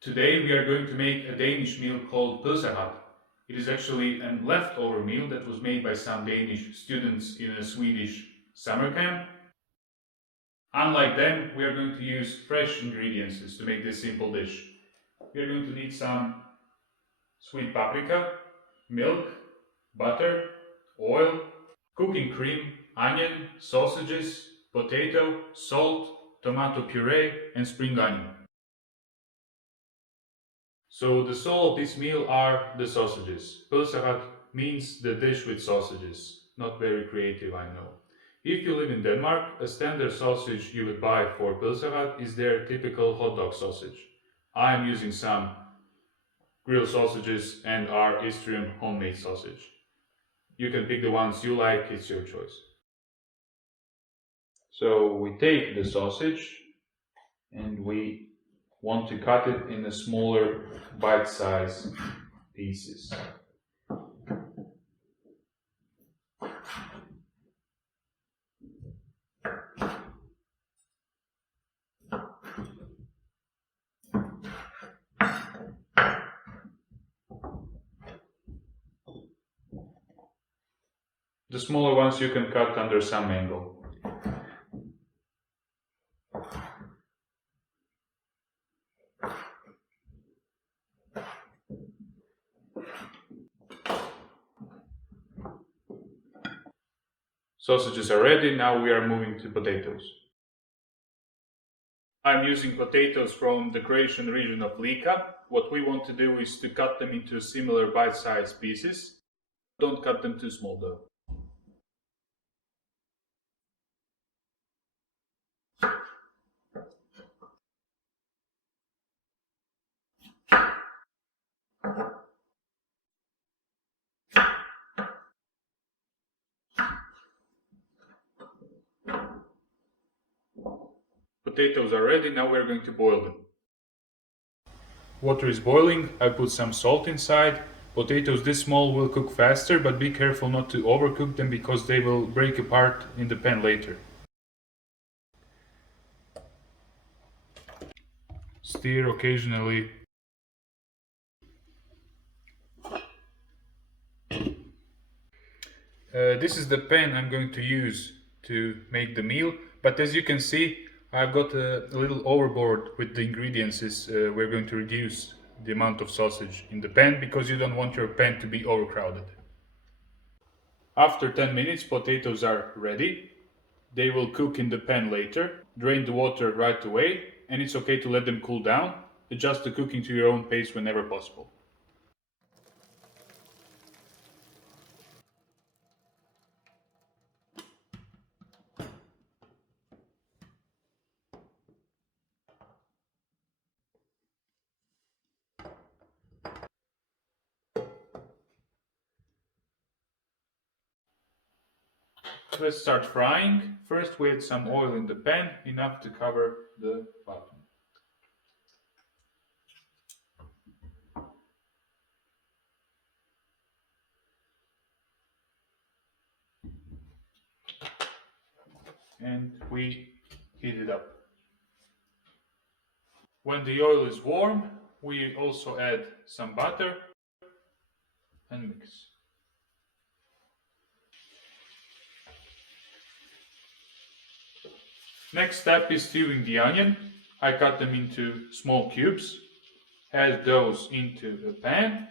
Today we are going to make a Danish meal called PØLSERET. It is actually a leftover meal that was made by some Danish students in a Swedish summer camp. Unlike them, we are going to use fresh ingredients to make this simple dish. We are going to need some sweet paprika, milk, butter, oil, cooking cream, onion, sausages, potato, salt, tomato puree, and spring onion. So the soul of this meal are the sausages. Pølseret means the dish with sausages. Not very creative, I know. If you live in Denmark, a standard sausage you would buy for pølseret is their typical hot dog sausage. I am using some grilled sausages and our Istrian homemade sausage. You can pick the ones you like, it's your choice. So we take the sausage and we want to cut it in a smaller bite-sized pieces. The smaller ones you can cut under some angle. Sausages are ready, now we are moving to potatoes. I'm using potatoes from the Croatian region of Lika. What we want to do is to cut them into similar bite-sized pieces. Don't cut them too small though. Potatoes are ready, now we're going to boil them. Water is boiling, I put some salt inside. Potatoes this small will cook faster, but be careful not to overcook them because they will break apart in the pan later. Stir occasionally. This is the pan I'm going to use to make the meal, but as you can see, I've got a little overboard with the ingredients. We're going to reduce the amount of sausage in the pan because you don't want your pan to be overcrowded. After 10 minutes, potatoes are ready. They will cook in the pan later. Drain the water right away, and it's okay to let them cool down. Adjust the cooking to your own pace whenever possible. Let's start frying. First we add some oil in the pan, enough to cover the bottom. And we heat it up. When the oil is warm, we also add some butter and mix. Next step is stewing the onion. I cut them into small cubes. Add those into a pan.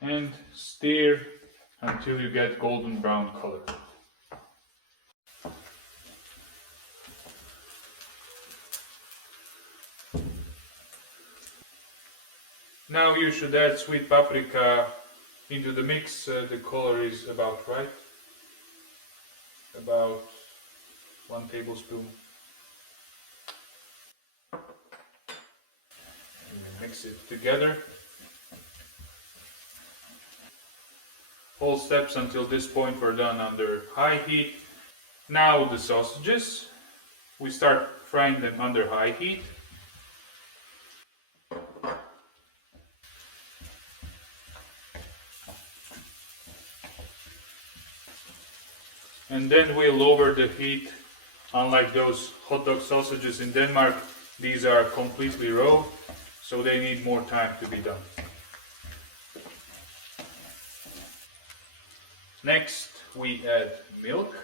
And stir until you get golden brown color. Now you should add sweet paprika into the mix. The color is about right. About 1 tablespoon. Mix it together. All steps until this point were done under high heat. Now the sausages. We start frying them under high heat. And then we lower the heat. Unlike those hot dog sausages in Denmark, these are completely raw, so they need more time to be done. Next, we add milk.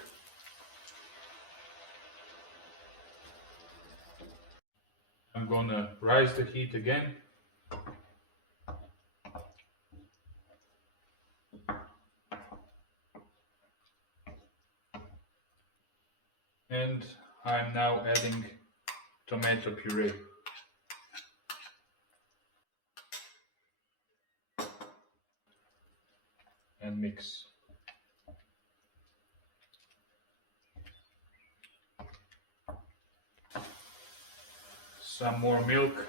I'm gonna rise the heat again. And I'm now adding tomato puree. And mix. Some more milk.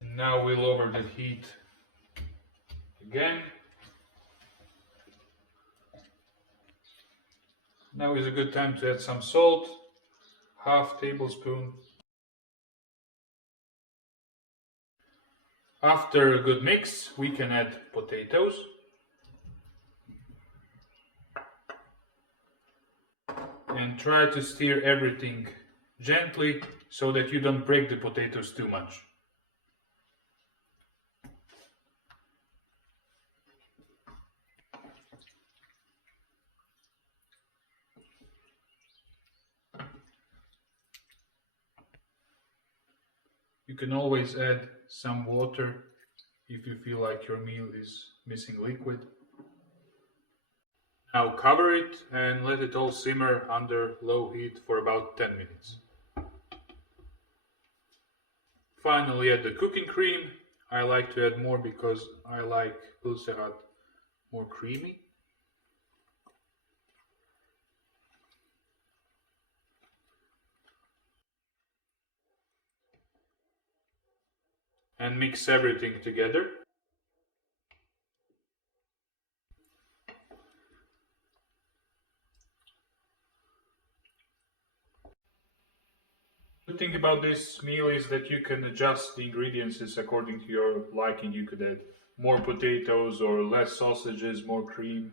And now we lower the heat again. Now is a good time to add some salt, half tablespoon. After a good mix, we can add potatoes. And try to stir everything gently so that you don't break the potatoes too much. You can always add some water if you feel like your meal is missing liquid. Now cover it and let it all simmer under low heat for about 10 minutes. Finally, add the cooking cream. I like to add more because I like PØLSERET more creamy. And mix everything together. The thing about this meal is that you can adjust the ingredients according to your liking. You could add more potatoes or less sausages, more cream.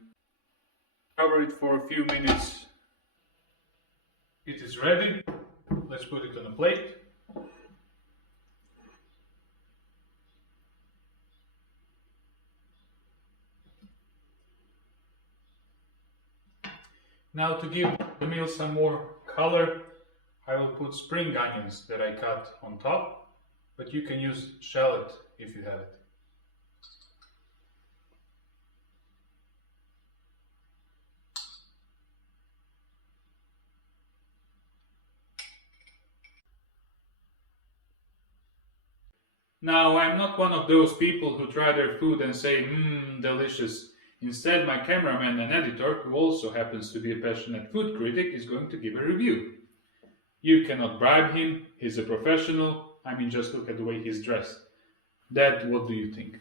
Cover it for a few minutes. It is ready. Let's put it on a plate. Now to give the meal some more color, I will put spring onions that I cut on top, but you can use shallot if you have it. Now, I'm not one of those people who try their food and say, delicious. Instead, my cameraman and editor, who also happens to be a passionate food critic, is going to give a review. You cannot bribe him, he's a professional. I mean, just look at the way he's dressed. Dad, what do you think?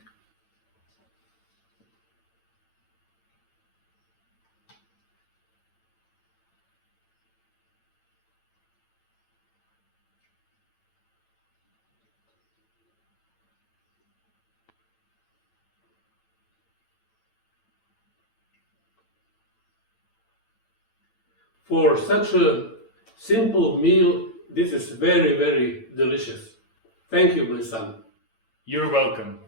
For such a simple meal, this is very, very delicious. Thank you, my son. You're welcome.